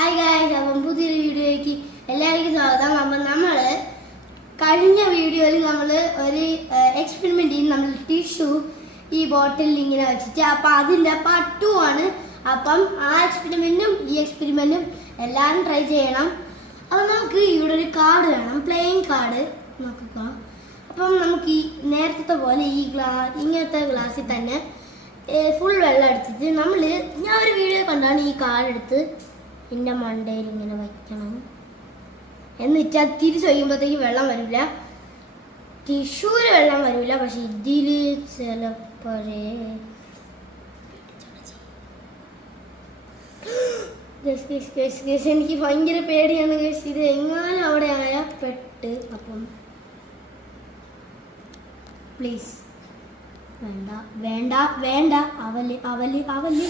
Hi guys, അപ്പം പുതിയൊരു വീഡിയോയ്ക്ക് എല്ലാവർക്കും സ്വാഗതം. അപ്പം നമ്മൾ കഴിഞ്ഞ വീഡിയോയിൽ നമ്മൾ ഒരു എക്സ്പെരിമെൻ്റ് ചെയ്യും. നമ്മൾ ടിഷ്യൂ ഈ ബോട്ടിലിൽ ഇങ്ങനെ വെച്ചിട്ട് അപ്പം അതിൻ്റെ പാർട്ട് 2 ആണ്. അപ്പം ആ എക്സ്പെരിമെൻറ്റും ഈ എക്സ്പെരിമെൻറ്റും എല്ലാവരും ട്രൈ ചെയ്യണം. അപ്പം നമുക്ക് ഇവിടെ ഒരു കാർഡ് വേണം, പ്ലേയിങ് കാർഡ് നോക്കുക. അപ്പം നമുക്ക് ഈ നേരത്തെ പോലെ ഇങ്ങനത്തെ ഗ്ലാസ്സിൽ തന്നെ ഫുൾ വെള്ളം അടിച്ചിട്ട് ഞാൻ ഒരു വീഡിയോ കണ്ടാണ് ഈ കാർഡ് എടുത്ത് എൻ്റെ മണ്ടയിൽ ഇങ്ങനെ വയ്ക്കണം. എന്നിട്ട് തിരിച്ച് വയ്ക്കുമ്പോഴത്തേക്ക് വെള്ളം വരില്ല, ടിഷ്യൂല് വെള്ളം വരില്ല. പക്ഷെ ഇതിൽ ചിലപ്പോഴേ എനിക്ക് ഭയങ്കര പേടിയാണ് ഗൈസ്. ഇത് എങ്ങാനും അവിടെ ആയാൽ പെട്ട്. അപ്പം പ്ലീസ് വേണ്ട വേണ്ട വേണ്ട, അവല് അവല് അവല്